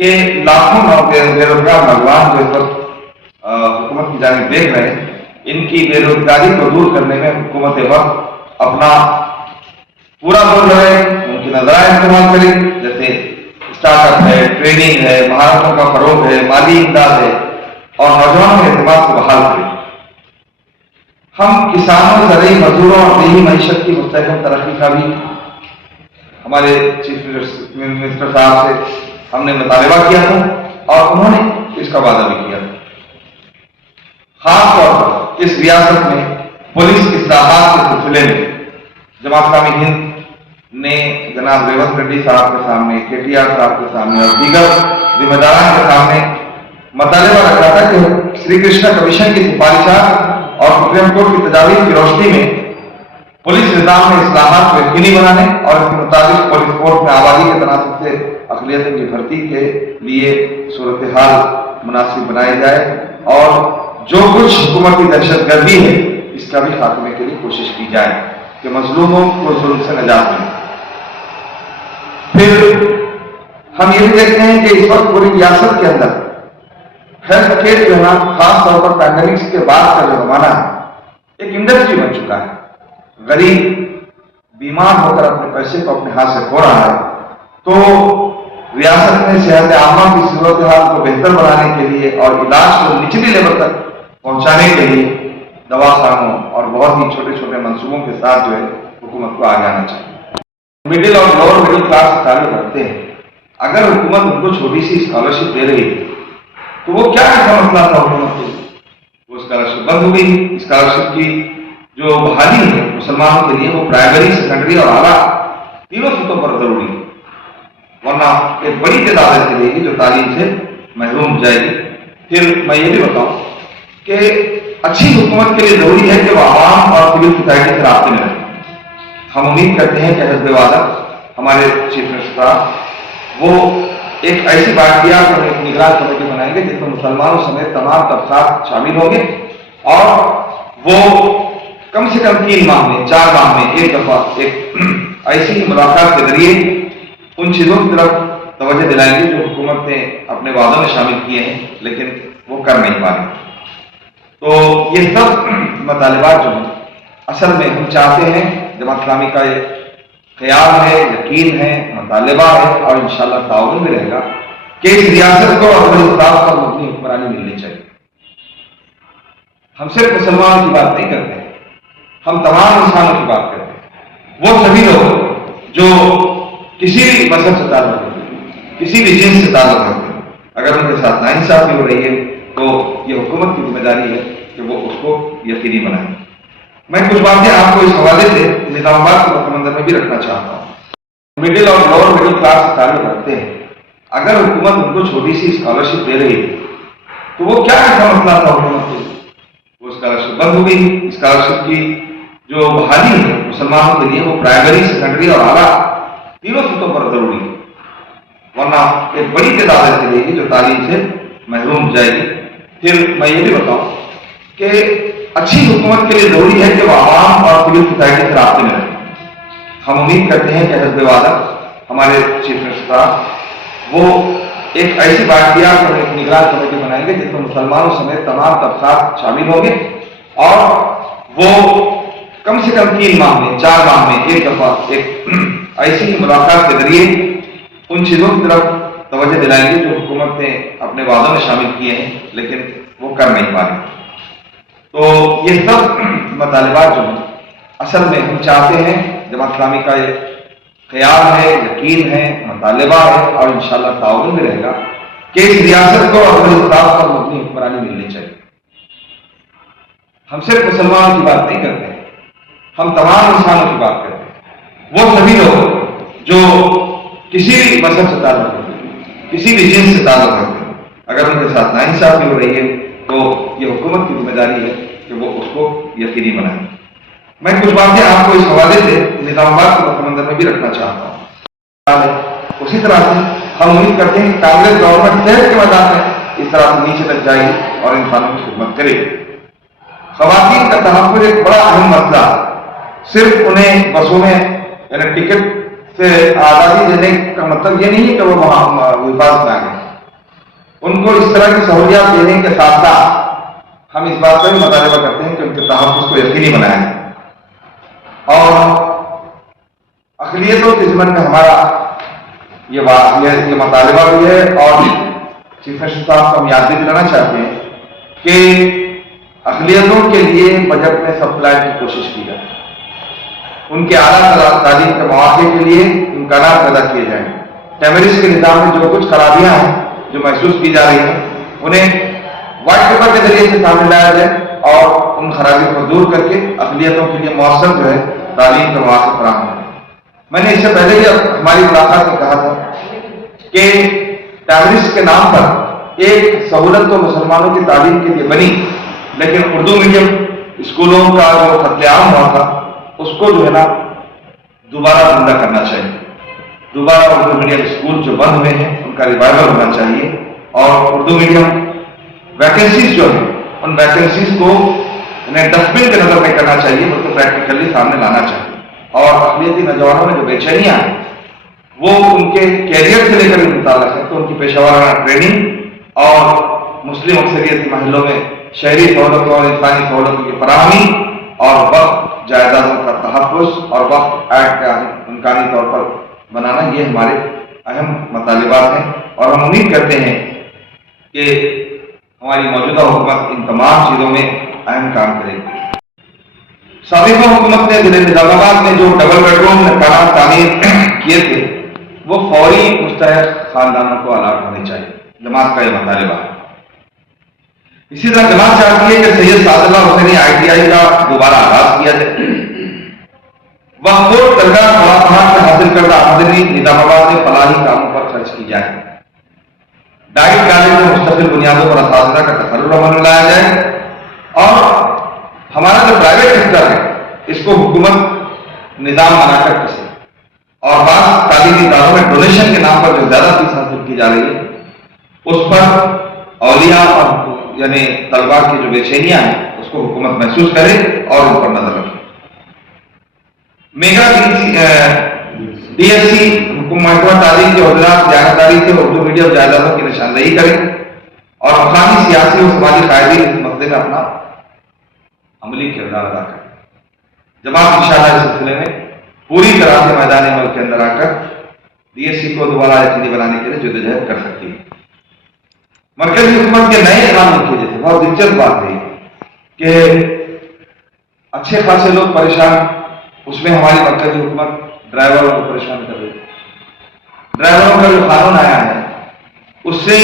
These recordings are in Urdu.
کہ لاکھوں بے روزگار نوجوان جو اس وقت حکومت کی جانب دیکھ رہے ہیں، ان کی بے روزگاری کو دور کرنے میں حکومت وقت اپنا پورا زور لگائے، ان کی نظرائیں استعمال کریں، جیسے اسٹارٹ اپ ہے، ٹریننگ ہے، مہارتوں کا فروغ ہے، مالی امداد ہے، اور نوجوانوں کے اعتماد کو بحال کریں۔ ہم کسانوں، زرعی مزدوروں اور دیہی معیشت کی مستحکم ترقی کا بھی ہمارے چیف منسٹر صاحب سے ہم نے مطالبہ کیا تھا، اور انہوں نے اس کا وعدہ بھی کیا تھا۔ خاص طور پر اس ریاست میں پولیس اصلاحات کے سلسلے میں جماعت اسلامی ہند نے جناب ریونت ریڈی صاحب کے سامنے، KTR صاحب کے سامنے اور دیگر ذمہ داران کے سامنے مطالبہ رکھا تھا کہ شری کرشنا کمیشن کی سفارشات اور سپریم کورٹ کی تجاویز کی روشنی میں پولیس نظام میں اصلاحات کو یقینی بنانے اور اس کے مطابق پولیس فورس میں آبادی کے تناسب سے اقلیتوں کی بھرتی کے لیے صورتحال مناسب بنائی جائے، اور جو کچھ حکومتی دہشت گردی ہے اس کا بھی خاتمے کے لیے کوشش کی جائے کہ مظلوموں کو ظلم سے نجات ملے۔ پھر ہم یہ بھی دیکھتے ہیں کہ اس وقت پوری ریاست کے اندر ہیلتھ کیئر جو ہے، خاص طور پر پینڈیمکس کے بعد کا جو زمانہ ہے، ایک انڈسٹری بن چکا ہے۔ غریب بیمار ہو کر اپنے پیسے کو اپنے ہاتھ سے کھو رہا ہے، تو ریاست میں صحت عامہ کی صورتحال کو بہتر بنانے کے لیے اور علاج کو نچلی لیول تک پہنچانے کے لیے دواخانوں اور بہت ہی چھوٹے چھوٹے منصوبوں کے ساتھ جو ہے حکومت کو آگے آنا چاہیے۔ مڈل اور لوور مڈل کلاس سے تعلق رکھتے ہیں، اگر حکومت ان کو چھوٹی سی اسکالرشپ دے رہی ہے تو وہ کیا ایسا مسئلہ تھا حکومت کے؟ وہ اسکالرشپ بند ہو گئی۔ اسکالرشپ کی جو بحالی ہے مسلمانوں کے لیے وہ پرائمری، سیکنڈری اور اعلیٰ تینوں سطحوں پر ضروری ہے، ورنہ ایک بڑی تعداد ایسی رہے گی جو تعلیم سے محروم جائے گی۔ پھر میں یہ بھی بتاؤں کہ اچھی حکومت کے لیے ضروری ہے کہ وہ عوام اور سول سوسائٹی سے رابطے میں رہے۔ ہم امید کرتے ہیں کہ حزب وحدت ہمارے چیف منسٹر صاحب وہ ایک ایسی بادیات اور ایک نگران کمیٹی بنائیں گے جس میں مسلمانوں سمیت تمام طبقات شامل ہوں گے، اور وہ کم سے کم 3 ماہ میں 4 ماہ میں ایک دفعہ ایک ایسی ملاقات کے ذریعے ان چیزوں کی طرف توجہ دلائیں گے جو حکومت نے اپنے وعدوں میں شامل کیے ہیں لیکن وہ کر نہیں پا رہی۔ تو یہ سب مطالبات جو ہیں اصل میں ہم چاہتے ہیں، جماعت اسلامی کا یہ خیال ہے، یقین ہے، مطالبہ ہے اور انشاءاللہ تعاون بھی رہے گا کہ اس ریاست کو اور انصاف پر مبنی حکمرانی ملنی چاہیے۔ ہم صرف مسلمانوں کی بات نہیں کرتے، ہم تمام انسانوں کی بات کرتے ہیں۔ وہ سبھی لوگ جو کسی بھی مذہب سے تعلق رکھتے ہیں، کسی بھی جنس سے تعلق رکھتے ہیں، اگر ان کے ساتھ ناانصافی ہو رہی ہے تو یہ حکومت کی ذمہ داری ہے کہ وہ اس کو یقینی بنائے۔ میں کچھ باتیں آپ کو اس حوالے سے نظام آباد کے پس منظر میں بھی رکھنا چاہتا ہوں۔ مڈل اور لوور مڈل کلاس سے تعلق رکھتے ہیں، اگر حکومت ان کو چھوٹی سی اسکالرشپ دے رہی ہے تو وہ کیا ایسا مسئلہ تھا حکومت کے؟ وہ اسکالرشپ بند ہو گئی۔ اسکالرشپ کی جو بحالی ہے مسلمانوں کے لیے وہ پرائمری، سیکنڈری اور اعلیٰ تینوں سطحوں پر ضروری ہے، ورنہ ایک بڑی تعداد ایسی رہے گی جو تعلیم سے محروم جائے گی۔ پھر میں یہ بھی بتاؤں کہ اچھی حکومت کے لیے ضروری ہے کہ وہ عوام اور سول سوسائٹی سے رابطے میں رہے۔ ہم امید کرتے ہیں کہ حزب وحدت ہمارے چیف منسٹر صاحب وہ ایک ایسی بادیات اور ایک نگران کمیٹی بنائیں گے جس میں مسلمانوں سمیت تمام طبقات شامل ہوں گے، اور وہ کم سے کم 3 ماہ میں 4 ماہ میں ایک دفعہ ایک ایسی ملاقات کے ذریعے ان چیزوں کی طرف توجہ دلائیں گے جو حکومت نے اپنے وعدوں میں شامل کیے ہیں لیکن وہ کر نہیں پا رہی۔ تو یہ سب مطالبات جو ہیں اصل میں ہم چاہتے ہیں، جماعت اسلامی کا یہ خیال ہے، یقین ہے، مطالبہ ہے اور انشاءاللہ تعاون بھی رہے گا کہ اس ریاست کو اور انصاف پر مبنی حکمرانی ملنی چاہیے۔ ہم صرف مسلمانوں کی بات نہیں کرتے، ہم تمام انسانوں کی بات کرتے ہیں۔ وہ سبھی لوگ جو کسی بھی مذہب سے تعلق رکھتے ہیں، کسی بھی جنس سے تعلق رکھتے ہیں، اگر ان کے ساتھ ناانصافی ہو رہی ہے تو یہ حکومت کی ذمہ داری ہے کہ وہ اس کو یقینی بنائے۔ میں کچھ باتیں آپ کو اس حوالے سے نظام آباد کے پس منظر میں بھی رکھنا چاہتا ہوں۔ اسی طرح سے ہم امید کرتے ہیں کہ کانگریس گورنمنٹ صحت کے میدان میں اس طرح سے نیچے تک جائے اور انسانوں کی خدمت کرے۔ خواتین کا تحفظ ایک بڑا اہم مسئلہ، صرف انہیں بسوں میں یعنی ٹکٹ سے آزادی دینے کا مطلب یہ نہیں کہ وہ وہاں حفاظت میں آ گئے، ان کو اس طرح کی سہولیات دینے کے ساتھ ساتھ ہم اس بات کا بھی مطالبہ کرتے ہیں کہ ان کے تحفظ کو یقینی بنائیں اور اقلیتوں کے ضمن میں ہمارا یہ مطالبہ بھی ہے اور چیف منسٹر صاحب کو ہم یاد بھی دلانا چاہتے ہیں کہ اقلیتوں کے لیے بجٹ میں سپلائی کی کوشش کی جائے، ان کے اعلیٰ تعلیم کے مواقع کے لیے امکانات پیدا کیے جائیں، ٹیمریز کے نظام میں جو کچھ خرابیاں ہیں جو محسوس کی جا رہی ہیں انہیں وائٹ پیپر کے ذریعے سے سامنے لایا جائے اور ان خرابیوں کو دور کر کے اقلیتوں کے لیے مؤثر جو ہے تعلیم کے مواقع فراہم کریں۔ میں نے اس سے پہلے ہی ہماری ملاقات میں کہا تھا کہ ٹیمریز کے نام پر ایک سہولت تو مسلمانوں کی تعلیم کے لیے بنی، لیکن اردو میڈیم اسکولوں کا جو قتل عام ہوا تھا اس کو جو ہے نا دوبارہ زندہ کرنا چاہیے، دوبارہ اردو میڈیم اسکول جو بند ہوئے ہیں ان کا ریوائول ہونا چاہیے اور اردو میڈیم ویکنسیز جو ہیں ان ویکنسیز کو انہیں ڈسٹ بن کے نظر نہیں کرنا چاہیے بلکہ پریکٹیکلی سامنے لانا چاہیے اور اقلیتی نوجوانوں میں جو بے چینیاں ہیں وہ ان کے کیریئر سے لے کر متعلق ہے تو ان کی پیشہ ورانہ ٹریننگ اور مسلم اکثریتی محلوں میں شہری سہولتوں اور انسانی سہولتوں کی فراہمی اور وقت جائیدادوں کا تحفظ اور وقت ایڈ کا امکانی طور پر بنانا یہ ہمارے اہم مطالبات ہیں اور ہم امید کرتے ہیں کہ ہماری موجودہ حکومت ان تمام چیزوں میں اہم کام کرے گی۔ سابقہ حکومت نے ضلع نظام آباد میں جو ڈبل بیڈ روم مکانات تعمیر کیے تھے وہ فوری مستحق خاندانوں کو الاٹ ہونے چاہیے، جماعت کا یہ مطالبہ ہے۔ اسی طرح جماعت چاہتی ہے کہ سید سعد اللہ حسینی ITI کا دوبارہ آغاز کیا جائے، وقف درگاہ خلاص سے حاصل کردہ آمدنی نظام آباد میں فلاحی کاموں پر خرچ کی جائے، ڈائٹ کالج میں مستقل بنیادوں پر اساتذہ کا تقرر عمل میں لایا جائے اور ہمارا جو پرائیویٹ سیکٹر ہے اس کو حکومت نظام بنا کر کسے اور بعض تعلیمی اداروں میں ڈونیشن کے نام پر جو زیادہ فیس حاصل کی جا رہی ہے اس پر اولیاء اور یعنی طلباء کی جو بے چینیاں ہیں اس کو حکومت محسوس کرے اور ان پر نظر رکھے۔ میگا DSC حکومت تعلیم کے عہدیدار دیانتداری سے اردو میڈیم جائیدادوں کی نشاندہی کریں اور مقامی سیاسی اور سماجی قائدین اس مسئلے میں اپنا عملی کردار ادا کریں۔ جماعت انشاءاللہ اس سلسلے میں پوری طرح سے میدان عمل کے اندر آ کر DSC کو دوبارہ یقینی بنانے کے لیے جدوجہد کر سکتی ہے۔ مرکزی حکومت کے نئے قانون کی وجہ سے بہت دلچسپ بات ہے کہ اچھے خاصے لوگ پریشان، اس میں ہماری مرکزی حکومت ڈرائیوروں کو پریشان کر رہی ہے۔ ڈرائیوروں کا جو قانون آیا ہے اس سے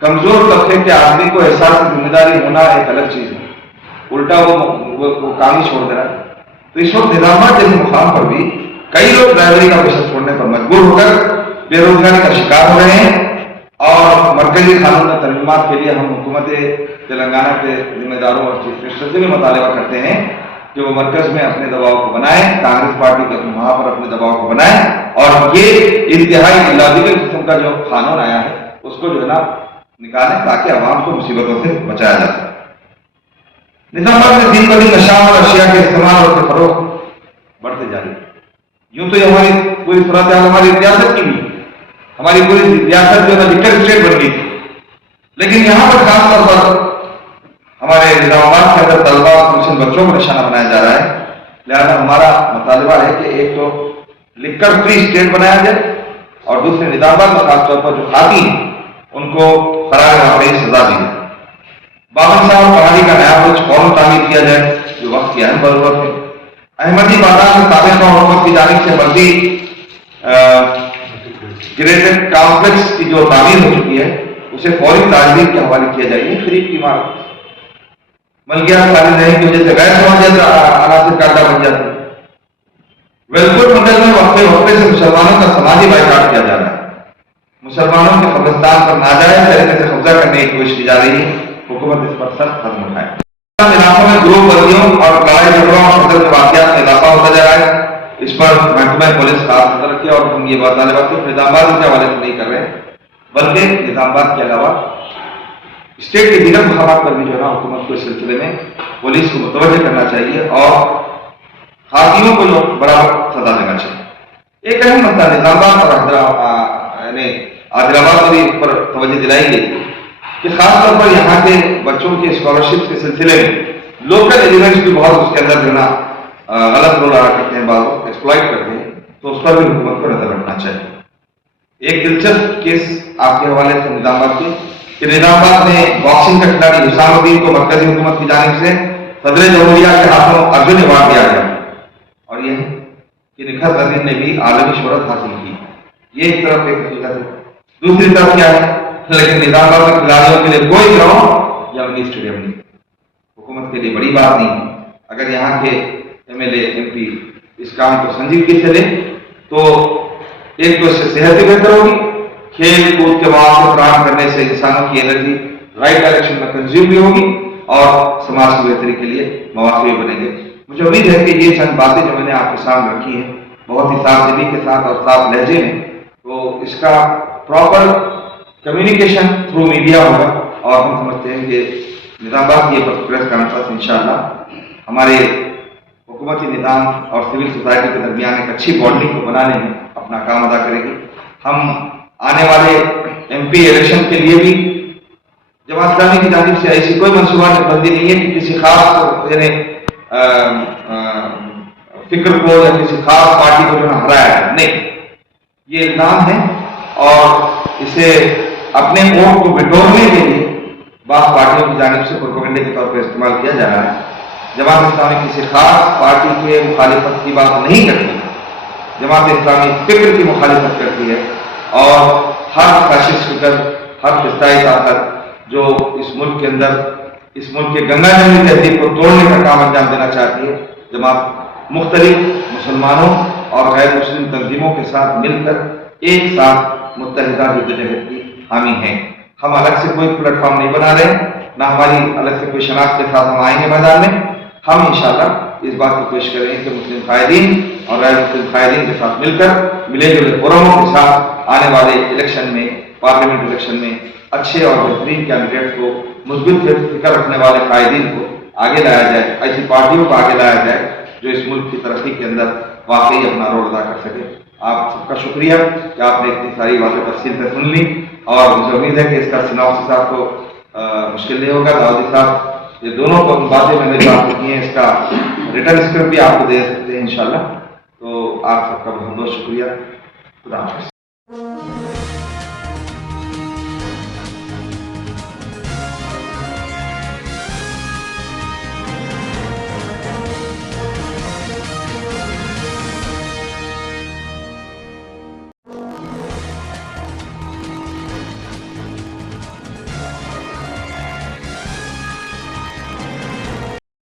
کمزور طبقے کے آدمی کو احساس ذمہ داری ہونا ایک الگ چیز ہے، الٹا وہ کام ہی چھوڑ دے رہا ہے۔ تو اس وقت نظامات جیسے مقام پر بھی کئی لوگ ڈرائیوری کا پیشہ چھوڑنے پر مجبور ہو کر بے روزگاری کا شکار ہو رہے ہیں اور مرکزی قانون میں ترجمات کے لیے ہم حکومت تلنگانہ کے ذمہ داروں اور چیف منسٹر سے بھی مطالبہ کرتے ہیں کہ وہ مرکز میں اپنے دباؤ کو بنائیں، کانگریس پارٹی کے وہاں پر اپنے دباؤ کو بنائیں اور یہ انتہائی اللاجیکل قسم کا جو قانون آیا ہے اس کو جو ہے نا نکالیں تاکہ عوام کو مصیبتوں سے بچایا جا سکے۔ نظام آباد میں دن بدن نشہ اور اشیاء کے استعمال اور فروغ بڑھتے جا رہے ہیں۔ یوں تو یہ ہماری پوری صورتحال ہماری ریاست کی بھی، ہماری پوری ریاست جو ہے نا لکر اسٹیٹ بن گئی تھی، لیکن یہاں پر خاص طور پر ہمارے نظام آباد کے اندر طلبا اور مسلم بچوں کو نشانہ بنایا جا رہا ہے۔ لہذا ہمارا مطالبہ ہے کہ ایک تو لکر فری اسٹیٹ بنایا جائے اور دوسرے نظام آباد میں خاص طور پر جو خاطی ہیں ان کو قرار واقعی سزا دی جائے۔ بابن صاحب پہاڑی کا نیا برج فوراً تعمیر کیا جائے جو وقت کی اہم ضرورت ہے۔ احمدی بازار میں سابقہ حکومت کی جانب سے مزید گریڈڈ کامپلیکس کی جو تعمیر ہو چکی ہے اسے فوری تعمیر کے حوالے کیا جائے، خرید کی مانگ ملکیات خالی رہنے کی وجہ سے غیر سماجی عناصر کا اڈا بن جاتا ہے۔ ویلفیئر منڈل میں وقفے وقفے سے مسلمانوں کا سماجی بائیکاٹ کیا جا رہا ہے، مسلمانوں کے قبرستان پر ناجائز طریقے سے قبضہ کرنے کی کوشش کی جا رہی ہے، حکومت اس پر سخت قدم اٹھائے۔ علاقوں میں گروہ بندیوں اور لڑائی جھگڑوں اور قتل کے واقعات میں اضافہ ہوتا جا رہا ہے، اس پر محکمہ پولیس خاص نظر رکھے اور ہم یہ مطالبہ صرف نظام آباد کے حوالے سے نہیں کر رہے بلکہ نظام آباد کے علاوہ اسٹیٹ کے دیگر مقامات پر بھی جو ہے نا حکومت کو اس سلسلے میں پولیس کو متوجہ کرنا چاہیے اور خاطیوں کو جو برابر سزا دینا چاہیے۔ ایک اہم مسئلہ نظام آباد اور عادل آباد میں بھی اس پر توجہ دلائی گئی کہ خاص طور پر یہاں کے بچوں کے اسکالرشپ کے سلسلے میں لوکل ایلیمنٹس بھی بہت اس کے اندر جو نا غلط رول ادا کرتے ہیں، بعض وقت ایکسپلائٹ کرتے ہیں، تو اس پر بھی حکومت کو نظر رکھنا چاہیے۔ ایک دلچسپ کیس آپ کے حوالے سے نظام آباد کی کہ نظام آباد میں باکسنگ کا کھلاڑی حسام الدین کو مرکزی حکومت کی جانب سے صدر جمہوریہ کے ہاتھوں ارجن ایوارڈ دیا گیا، اور یہ ہے کہ نکھت زرین نے بھی عالمی شہرت حاصل کی۔ یہ ایک طرف ایک حقیقت ہے۔ دوسری طرف کیا ہے، لیکن نظام آباد کے کھلاڑیوں کے لیے کوئی گراؤنڈ یا منی اسٹیڈیم نہیں، حکومت کے لیے بڑی بات نہیں ہے۔ اگر یہاں کے M L A M P اس کام کو سنجیدگی سے لیں تو ایک تو اس سے صحت بھی بہتر ہوگی، کھیل کود کے مواقع فراہم کرنے سے انسانوں کی انرجی رائٹ ڈائریکشن میں کنزیوم بھی ہوگی اور سماج کی بہتری کے لیے مواقع بھی بنیں گے۔ مجھے امید ہے کہ یہ چند باتیں جو میں نے آپ کے سامنے رکھی ہیں بہت ہی صاف دلی کے ساتھ اور صاف لہجے میں، تو اس کا پراپر کمیونیکیشن تھرو میڈیا ہوگا، اور ہم سمجھتے ہیں کہ نظام آباد کی یہ پریس کانفرنس انشاءاللہ ہمارے حکومتی نظام اور سول سوسائٹی کے درمیان ایک اچھی بانڈنگ کو بنانے میں اپنا کام ادا کرے گی۔ ہم آنے والے ایم پی الیکشن کے لیے بھی جماعت اسلامی کی جانب سے ایسی کوئی منصوبہ بندی نہیں ہے کہ کسی خاص یعنی فکر کو یا کسی خاص پارٹی کو جو ہے ہرایا ہے، نہیں، یہ الزام ہے اور اسے اپنے ووٹ کو بٹورنے کے لیے بعض پارٹیوں کی جانب سے پروپیگنڈے کے طور پر استعمال کیا جا رہا ہے۔ جماعت اسلامی کسی خاص پارٹی کے مخالفت کی بات نہیں کرتی، جماعت اسلامی فکر کی مخالفت کرتی ہے، اور ہر فیشسٹ فکر، ہر فسطائی طاقت جو اس ملک کے اندر اس ملک کے گنگا جمنی تہذیب کو توڑنے کا کام انجام دینا چاہتی ہے، جماعت مختلف مسلمانوں اور غیر مسلم تنظیموں کے ساتھ مل کر ایک ساتھ متحدہ جدوجہد کی حامی ہیں۔ ہم الگ سے کوئی پلیٹ فارم نہیں بنا رہے، نہ ہماری الگ سے کوئی شناخت کے ساتھ ہم آئیں گے میدان میں۔ ہم انشاءاللہ اس بات کی کوشش کریں گے کہ مسلم قائدین اور غیر مسلم قائدین کے ساتھ مل کر ملے جلے فورموں کے ساتھ آنے والے الیکشن میں، پارلیمنٹ الیکشن میں اچھے اور بہترین کینڈیڈیٹ کو، مثبت فکر رکھنے والے قائدین کو آگے لایا جائے، ایسی پارٹیوں کو آگے لایا جائے جو اس ملک کی ترقی کے اندر واقعی اپنا رول ادا کر سکے۔ آپ سب کا شکریہ کہ آپ نے اتنی ساری باتیں تفصیل سے سن لی، اور مجھے امید ہے کہ اس کا سناپسس آپ کو مشکل نہیں ہوگا۔ داؤدی صاحب یہ دونوں باتیں میں نے جو آپ کو کی ہیں، اس کا ریٹرن اسکرپٹ بھی آپ کو دے سکتے ہیں انشاءاللہ۔ تو آپ سب کا بہت بہت شکریہ۔ خدا حافظ۔